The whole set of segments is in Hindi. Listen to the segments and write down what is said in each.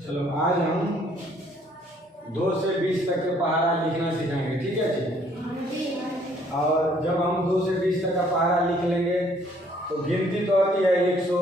चलो आज हम 2 से 20 तक के पहाड़ा लिखना सिखाएंगे, ठीक है जी। और जब हम 2 से 20 तक का पहाड़ा लिख लेंगे तो गिनती तो आती है 100,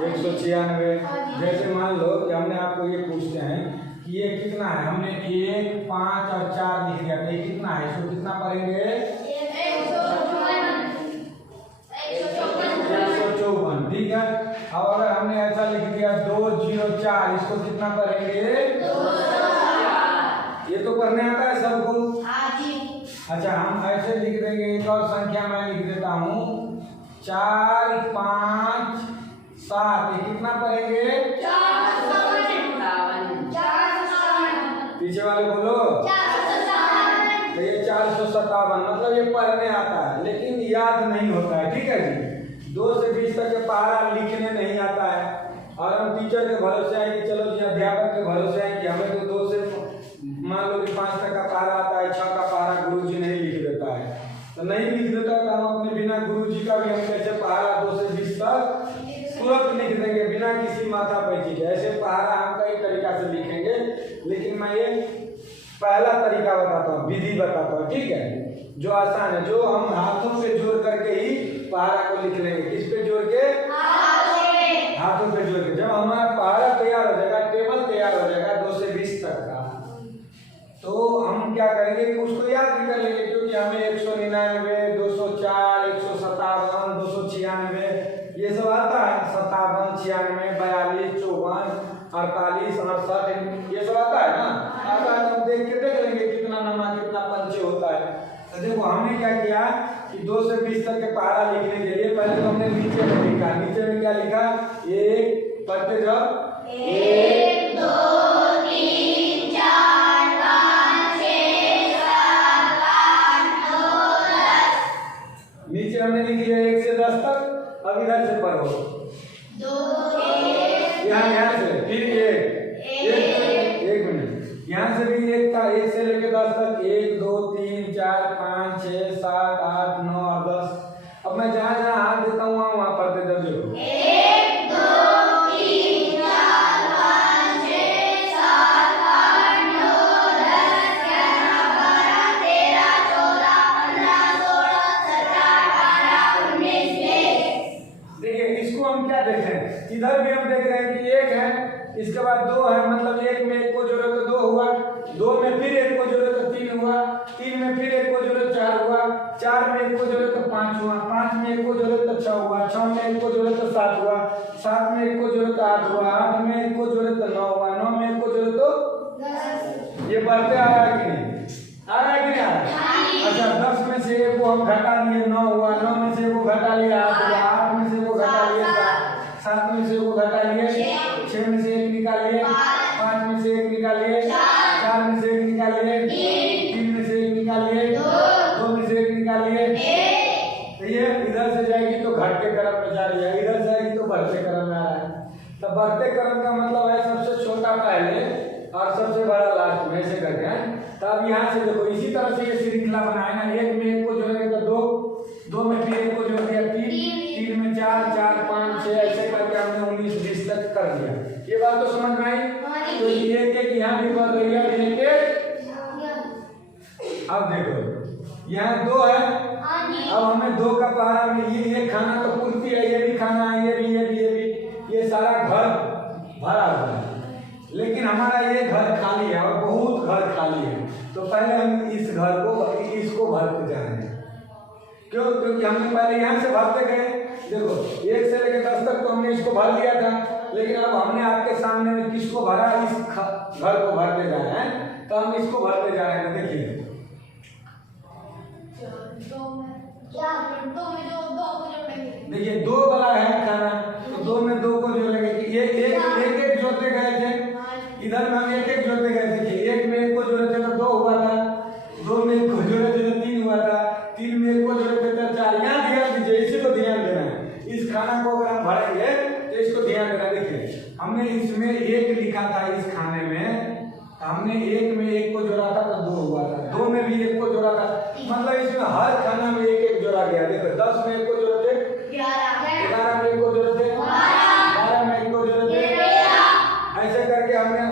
196। जैसे मान लो कि हमने आपको ये पूछते हैं कि ये कितना है, हमने 1, 5 और 4 लिख दिया, तो ये कितना है, इसको कितना पढ़ेंगे? 154, ठीक है। और अगर हमने ऐसा लिख दिया 204, इसको कितना पढ़ेंगे? 204। ये तो पढ़ने आता है सबको? अच्छा, हम ऐसे लिख देंगे, एक और संख्या मैं लिख देता हूँ 4, 5, 7, ये कितना पढ़ेंगे? 457। पीछे वाले बोलो 457। तो ये 457, मतलब ये पढ़ने आता है लेकिन याद नहीं होता है, ठीक है जी। 2 से 20 तक के पहाड़ा लिखने नहीं आता है और हम टीचर के भरोसे हैं कि चलो जी, अध्यापक के भरोसे हैं कि हमें तो 2 से मान लो कि 5 तक का पहाड़ा आता है, 6 का पहाड़ा गुरुजी नहीं लिख देता है, तो नहीं लिख देता तो हम अपने बिना गुरुजी का भी हम कैसे पहाड़ा 2 से 20 तक तुरंत लिख देंगे बिना किसी माथा पैची के। ऐसे पहाड़ा हम कई तरीका से लिखेंगे, लेकिन मैं ये पहला तरीका बताता हूँ, विधि बताता हूँ, ठीक है, जो आसान है, जो हम हाथों पे जोड़ करके ही पहाड़ा को लिख लेंगे। किस पे जोड़ के? हाथों पे जोड़ के। जब हमारा पहाड़ा तैयार हो जाएगा, टेबल तैयार हो जाएगा 2 से 20 तक का, तो हम क्या करेंगे कि उसको याद भी कर लेंगे, क्योंकि हमें 199, 204, 157, 296 ये सब आता है, 57, 96, 42, 54, 48, 68 ये सब आता है ना, आता है। तो देख लेंगे कितना नमा कितना पंचे होता है। तो देखो हमने क्या किया कि 2 से 20 तक के पहाड़ा लिखने के लिए पहले तो हमने नीचे में लिखा, नीचे में क्या लिखा? 1 पढ़ते जाओ, 1 2 3 4 5 6 7 8 9 10। नीचे हमने लिख लिया 1 से 10 तक। अब इधर से पढ़ो 2 यहाँ से फिर 1 मिनट, यहाँ से भी 1 था, 1 से लेके 10 तक, 1 2 3 4 5 6 7 8 9 और 10। अब मैं जहाँ जहाँ हाथ देता हूँ वहाँ पढ़ते जाओ। 1 2 3 4 5 6 7 8 9 10 11 12 13 14 15 16 17 18 19 20। देखिए इसको हम क्या देख रहे हैं, इधर भी हम देख रहे हैं कि 1 है, इसके बाद 2 है, मतलब 1 में 1 को जोड़ो तो 2 हुआ, 2 में फिर 1 को जोड़ो तो 3 हुआ, 3 में फिर 1 को जोड़ो 4 हुआ, 4 में 1 को जोड़ो तो 5 हुआ, 5 में 1 को जोड़ो तो 6 हुआ, 6 में 1 को जोड़ो तो 7 हुआ, 7 में 1 को जोड़ो तो 8 हुआ, 8 में 1 को जोड़ो तो 9 हुआ, 9 में 1 को जोड़ो तो 10। ये बढ़ते आ रहा है कि नहीं? आ रहा है कि नहीं आ रहा? अच्छा, 10 में से 1 को हम घटा लिए 9 हुआ, 9 में से 1 को घटा लिया 8 हुआ, 8 में से 1 को घटा लिए 7 में से 1 को घटा लिए 6 में से 1 निकालिए, 5 में से 1 निकालिए, 4 में से 1 निकालिए, 3 में से 1 निकालिए, 2 में से 1 निकालिए। तो ये इधर से जाएगी तो घटते क्रम में जा रही है, इधर से जाएगी तो बढ़ते क्रम में आ रहा है। तो बढ़ते क्रम का मतलब है सबसे छोटा पहले और सबसे बड़ा लास्ट में, ऐसे करके हैं। तो अब यहाँ से देखो इसी तरह से ये श्रृंखला बनाए ना, 1 में 1 को जोड़ेंगे तो 2, 2 में फिर 1 को जोड़ दिया 3, 3 में 4, 4 5 6 ऐसे करके हमने 19 20 तक कर दिया। ये बात तो समझ में आई? तो ये एक यहाँ भी बढ़ रही है, अब देखो यहाँ 2 है, अब हमें 2 का पहाड़ा में ये खाना तो पूर्ति है, ये भी खाना है, ये भी, ये सारा घर भरा हुआ है, लेकिन हमारा ये घर खाली है और बहुत घर खाली है। तो पहले हम इस घर को इसको भरते जाएंगे, क्यों? क्योंकि हमने पहले यहाँ से भरते गए, देखो 1 से लेकर 10 तक तो हमने इसको भर लिया था, लेकिन अब हमने आपके सामने में किसको भरा? इस घर को भरते जा रहे हैं, तो हम इसको भरते जा रहे हैं। देखिए देखिए 2 वाला है खाना, तो 2 में 2 को जोड़ेंगे कि एक जोड़ते गए थे, इधर में हम एक जोड़ते गए थे। 1 में 1 को जोड़े थे तो 2 हुआ था, 2 में 1 को जोड़े थे तो 3 हुआ था, 3 में 1 को जोड़े थे तो 4। यहाँ ध्यान दीजिए, इसी को ध्यान देना है। इस खाना को अगर हम भरेंगे तो इसको ध्यान देना। देखिए हमने इसमें 1 लिखा था, इस खाने में हमने 1 में 1 को जोड़ा था तो 2 हुआ था, 2 में भी 1 को जोड़ा था, मतलब इसमें हर खाना में 1 जोड़ा गया। देखो 10 में 1 को जोड़े थे 11 में 1 को जोड़े थे 12 में 1 को जोड़े थे, ऐसे करके हमने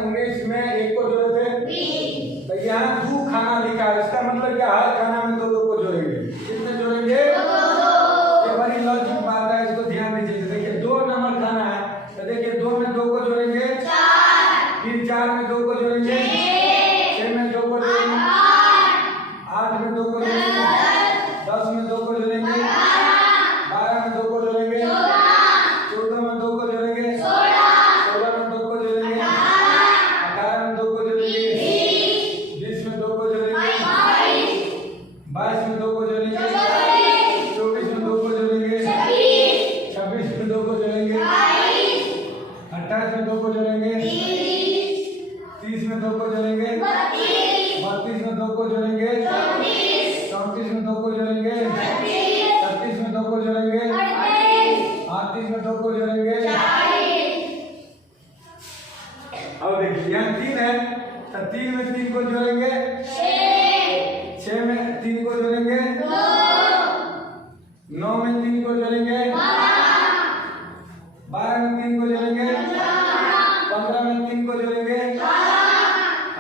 2 को जोड़ेंगे 28 में 2 को जोड़ेंगे 30 में 2 को जोड़ेंगे 32 में 2 को जोड़ेंगे 34 में 2 को जोड़ेंगे 36 में 2 को जोड़ेंगे 38 में 2 को जोड़ेंगे। अब देखिए यहाँ 3 है तो 3 में 3 को जोड़ेंगे 6 में 3 को जोड़ेंगे 9 में 3 को जोड़ेंगे 12 में 3 को जोड़ेंगे 15 में 3 को जोड़ेंगे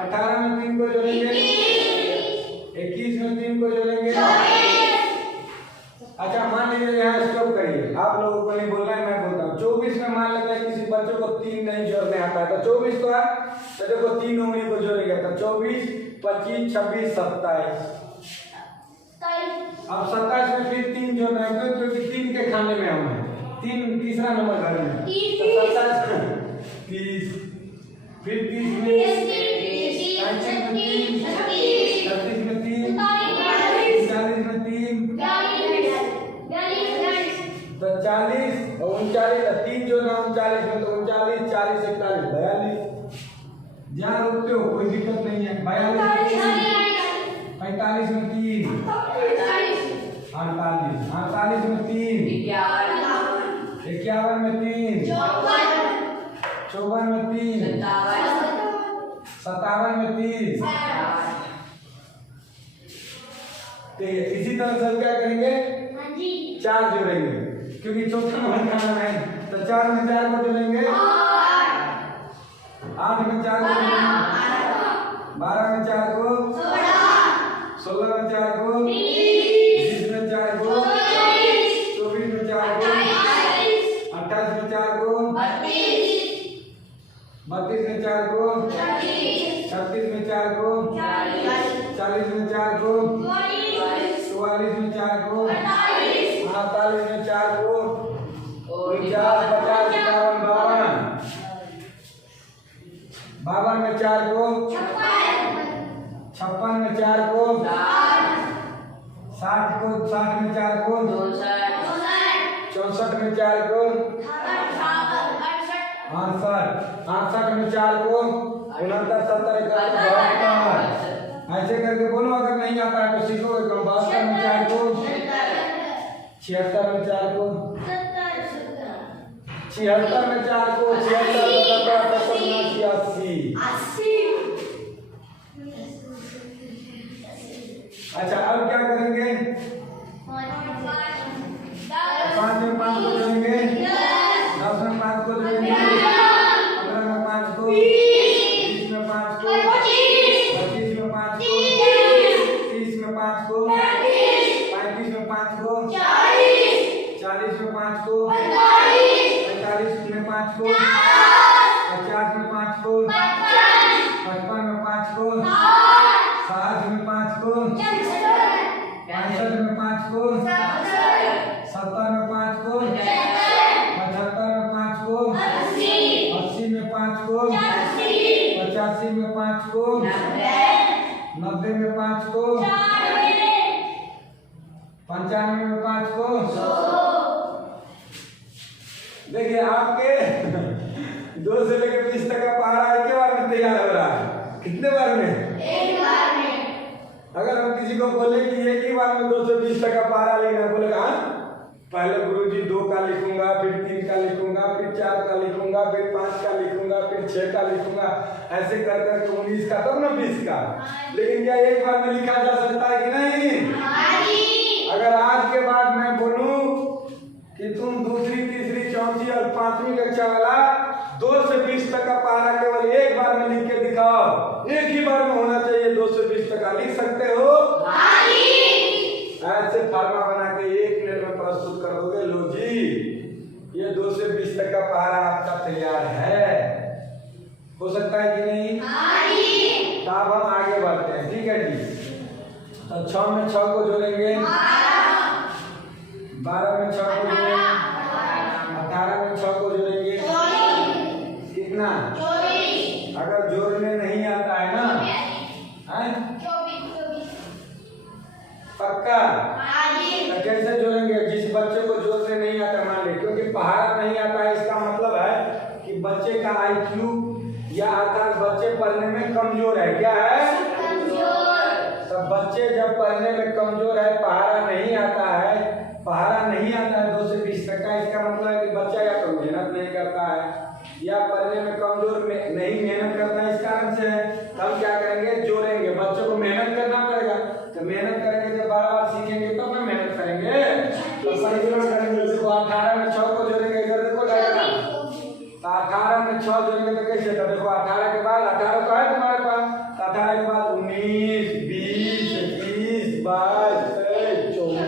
18 में 3 को जोड़ेंगे 21 में 3 को जोड़ेंगे। अच्छा मान लीजिए यहाँ स्टॉप करिए, आप लोगों को नहीं बोलना है, मैं बोलता हूँ। 24 में मान लेते हैं किसी बच्चे को 3 नहीं जोड़ने आता है तो 24 तो है तो देखो 3 उंगली को जोड़ेंगे तो 24 25 26 27। अब 27 में फिर 3 जोड़ना है क्योंकि 3 के खाने में हम हैं, 3 तीसरा नंबर घर में तो 27 30 फिर 30 में 35 में 3 36 में 3 40 में 3 तो 40 और 39 3 जो ना 39 में तो 39 40 41 42 जहाँ रुकते हो कोई दिक्कत नहीं है। 42 45 में 3 48 में 3 51 में 3 54 में 3 57 में 3। ठीक है, इसी तरह से क्या करेंगे 4 जोड़ेंगे क्योंकि चौथा नंबर खाना है तो 4 में 4 को जोड़ेंगे 8 में 4 को जोड़ेंगे 12 में 4 को 16 में 4 को 20 में 4 को 24 में 4 को 28 में 4 को 32 में 4 को 36 में 4 को 40 में 4 को 44 में 4 को 48 में 4 को 49 50 51 52 में 4 को 56 में 4 को 60 में 4 को 64 में 4 को 68 में 4 को 69 70 71 ऐसे करके बोलो। अगर नहीं आता है तो सीखोगे। 72 में 4 को 76 में 4 को 76 में 4 को 76 80। अच्छा अब क्या करेंगे 5 में 5 को जोड़ेंगे 10 में 5 को जोड़ेंगे 15 में 5 को 20 में 5 को 25 में 5 को 30 में 5 को 35 में 5 को 40 में 5 को 45 में 5 को 50 में 5 को 55 में 5 को 60 में 5 को 65 में 5 को 70 में 5 को 75 में 5 को 80 में 5 को 85 में 5 को 90 में 5 को 95 में 5 को। देखिए आपके 2 से लेकर 20 तक का पहाड़ा एक बार में तैयार हो रहा है। कितने बार में? एक बार में। अगर हम किसी को बोले कि एक ही बार में 220 तक का पहाड़ा लेना, बोलेगा हाँ पहले गुरुजी 2 का लिखूंगा, फिर 3 का लिखूंगा, फिर 4 का लिखूंगा, फिर 5 का लिखूंगा, फिर 6 का लिखूंगा, ऐसे कर करके 19 का तब ना 20 का। लेकिन क्या एक बार में लिखा जा सकता है कि नहीं? अगर आज के बाद मैं बोलूं कि तुम दूसरी तीसरी चौथी और 5वीं कक्षा वाला 2 से 20 तक का पहाड़ा केवल एक बार में लिख के दिखाओ, एक ही बार में होना चाहिए। 2 से 20 तक का लिख सकते हो? ऐसे फार्मा बना के 1 मिनट में प्रस्तुत कर दोगे। लो जी ये 2 से 20 तक का पहाड़ा आपका तैयार है। हो सकता है कि नहीं? तो अब हम आगे बढ़ते हैं। ठीक है जी। तो 6 में 6 को जोड़ेंगे, 12 में 6 को जोड़ेंगे, 18 में 6 को जोड़ेंगे। कितना? अगर जोड़ने नहीं आता है ना, पक्का? तो कैसे जोड़ेंगे? जिस बच्चे को जोड़ने नहीं आता मान ले, क्योंकि पहाड़ा पढ़ा नहीं आता है, इसका मतलब है कि बच्चे का IQ या अर्थात बच्चे पढ़ने में कमजोर है। क्या है? तब बच्चे जब पढ़ने में कमजोर है, पढ़ा नहीं आता है, 2 से 20 तक का, इसका मतलब है कि बच्चा या तो मेहनत नहीं करता है या पढ़ने में कमजोर नहीं मेहनत करता है। इस कारण से हम क्या करेंगे? जोड़ेंगे। बच्चों को मेहनत करना पड़ेगा, तो मेहनत करेंगे जब बार-बार सीखेंगे तो मैं मेहनत करेंगे, तो परिश्रम करेंगे। देखो 18 में 6 को जोड़ेंगे, इधर देखो डायग्राम, तो 18 में 6 जोड़ेंगे तो कैसे था? देखो 18 के बाद 18 तो है तुम्हारे पास, तो 18 के बाद 19, 20, 21, 22, 23, 24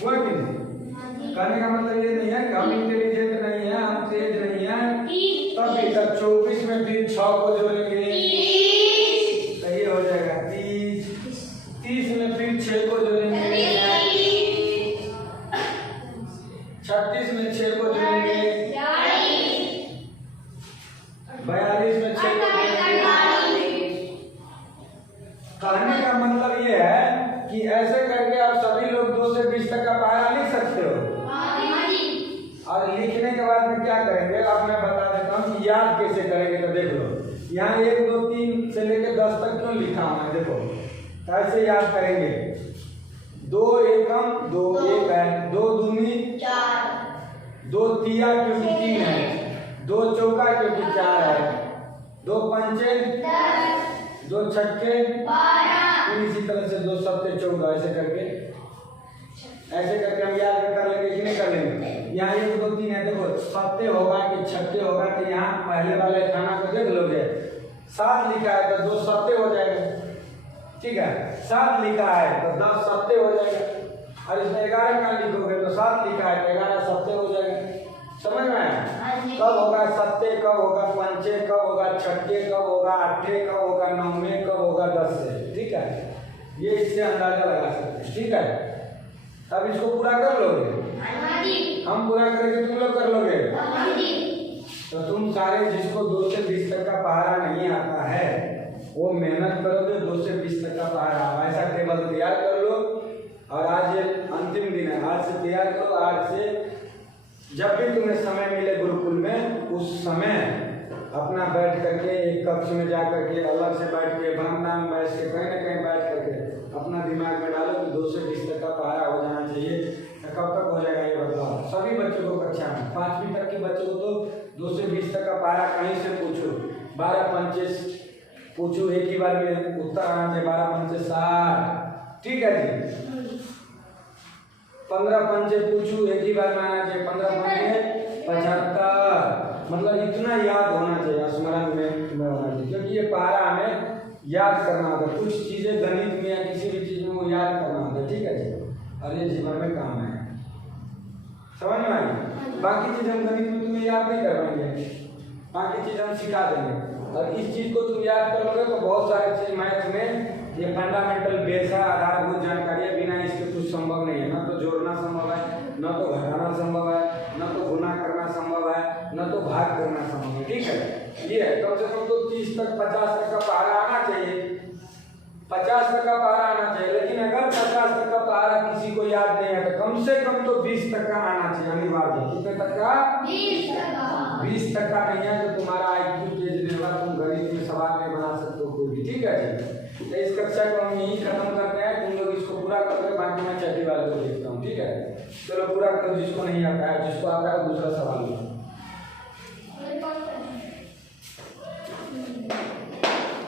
हुआ कि नहीं? कहने का मतलब ये नहीं है कि हम इंटेलिजेंट नहीं है, हम तेज नहीं है, तब तक 24 में फिर 6 को जोड़ेंगे तो ये हो जाएगा 30, 30 में फिर 6 को जोड़ेंगे 36 में 6 को जोड़ेंगे 42 में 6 को जोड़ेंगे। कहने का मतलब ये है कि ऐसे करके आप सभी लोग 2 से 20 तक का पहाड़ा लिख सकते हो। और लिखने के बाद में क्या करेंगे अब मैं बता देता हूँ कि याद कैसे करेंगे। तो देख लो यहाँ 1 2 3 से लेकर 10 तक क्यों लिखा हूँ मैं, देखो कैसे याद करेंगे। 2 एकम 2 1 है, 2 दूनी 4, 2 तिया क्योंकि 3 है, 2 चौका क्योंकि 4 है, 2 पंचे 10, 2 छक्के 12, इसी तरह से 2 सत्ते 14, ऐसे करके हम याद कर लेंगे कि नहीं कर लेंगे। यहाँ 1 2 3 है, देखो सत्ते होगा कि छक्के होगा, तो यहाँ पहले वाले खाना को देख लोगे 7 लिखा है तो 2 सत्ते हो जाएगा, ठीक है। 7 लिखा है तो 10 सत्ते हो जाएगा, और इसमें 11 का लिखोगे तो 7 लिखा है तो 11 सत्ते हो जाएगा। समझ में आया? कब होगा सत्ते, कब होगा पंचे, कब होगा छक्के, कब होगा अट्ठे, कब होगा नौवे, कब होगा 10 से, ठीक है। ये इससे अंदाजा लगा सकते हैं, ठीक है। अब इसको पूरा कर लोगे? हम पूरा करेंगे, तुम लोग कर लोगे? तो तुम सारे जिसको 2 से 20 तक का पहाड़ा नहीं आता है वो मेहनत करोगे, 2 से 20 तक का पहाड़ा ऐसा टेबल तैयार कर लो। और आज ये अंतिम दिन है, आज से तैयार करो। आज से जब भी तुम्हें समय मिले गुरुकुल में, उस समय अपना बैठ करके एक कक्ष में जा करके अलग से बैठ के बरामदा में बैठ के कहीं ना कहीं बैठ करके अपना दिमाग में डालो कि 2 से 20 तक का पहाड़ा हो जाना चाहिए। तो कब तक हो जाएगा ये बताओ? सभी बच्चों को कक्षा में 5वीं तक के बच्चों को तो 2 से 20 तक का पहाड़ा कहीं से पूछो, 12 पंचे पूछो, एक ही बार में उत्तर आना चाहिए। 12 पंचे 60, ठीक है जी। 15 पंचे पूछो, एक ही बार में आना चाहिए। 15 पंचे 75, मतलब इतना याद होना चाहिए, स्मरण में होना चाहिए, क्योंकि ये पहाड़ा हमें याद करना होता है। कुछ चीजें गणित में या किसी भी चीज में वो याद करना होता है, ठीक है जी। और ये जीवन में काम है, समझ में आई? बाकी चीज हम गणित में तुम्हें याद नहीं करवाएंगे, बाकी चीज हम सिखा देंगे। और इस चीज को तुम याद कर लोगे तो बहुत सारे चीज मैथ में ये फंडामेंटल बेस है, आधारभूत जानकारी है, बिना इसके कुछ संभव नहीं है। न तो जोड़ना संभव है, न तो घटाना संभव है, न तो गुना करना संभव है, न तो भाग करना संभव है, ठीक है। ये कम से कम तो 30 तक 50 तक का पहाड़ा आना चाहिए, 50 तक का पहाड़ा आना चाहिए। लेकिन अगर 50 तक का पहाड़ा किसी को याद नहीं है तो कम से कम तो 20 तक का आना चाहिए, अनिवार्य। कितने तक का? 20 तक का नहीं है तो तुम्हारा IQ तेज नहीं होगा, तुम गणित में सवाल नहीं बना सकते हो कोई भी, ठीक है जी। तो इस कक्षा को हम यही खत्म करते हैं, तुम लोग इसको पूरा करोगे, बाकी मैं छठी वाले को देखता हूँ, ठीक है। चलो पूरा करो, जिसको नहीं आता है, जिसको आता है दूसरा सवाल लो।